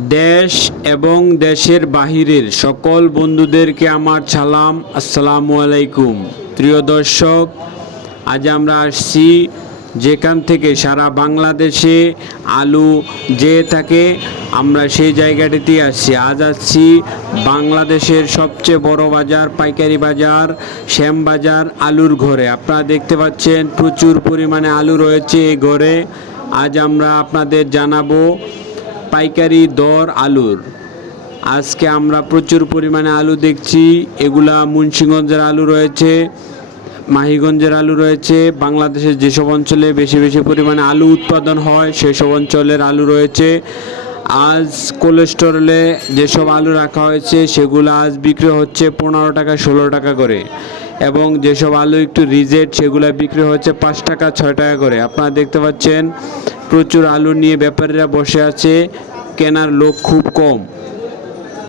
দেশ এবং দেশের বাহিরের সকল বন্ধুদেরকে আমার সালাম, আসসালামু আলাইকুম। প্রিয় দর্শক, আজ আমরা আসছি যেখান থেকে সারা বাংলাদেশে আলু যে থাকে, আমরা সেই জায়গাটিতেই আসছি। আজ আসছি বাংলাদেশের সবচেয়ে বড় বাজার, পাইকারি বাজার, শ্যাম বাজার, আলুর ঘরে। আপনারা দেখতে পাচ্ছেন প্রচুর পরিমাণে আলু রয়েছে এই ঘরে। আজ আমরা আপনাদের জানাব পাইকারি দর আলুর। আজকে আমরা প্রচুর পরিমাণে আলু দেখছি। এগুলা মুন্সিগঞ্জের আলু রয়েছে, মাহিগঞ্জের আলু রয়েছে। বাংলাদেশের যেসব অঞ্চলে বেশি বেশি পরিমাণে আলু উৎপাদন হয়, সেসব অঞ্চলের আলু রয়েছে। আজ কোলেস্টোরলে যেসব আলু রাখা হয়েছে, সেগুলো আজ বিক্রি হচ্ছে পনেরো টাকা, ষোলো টাকা করে। এবং যেসব আলু একটু রিজেট সেগুলো বিক্রি হচ্ছে পাঁচ টাকা, ছয় টাকা করে। আপনারা দেখতে পাচ্ছেন, প্রচুর আলু নিয়ে ব্যাপারীরা বসে আছে, কেনার লোক খুব কম।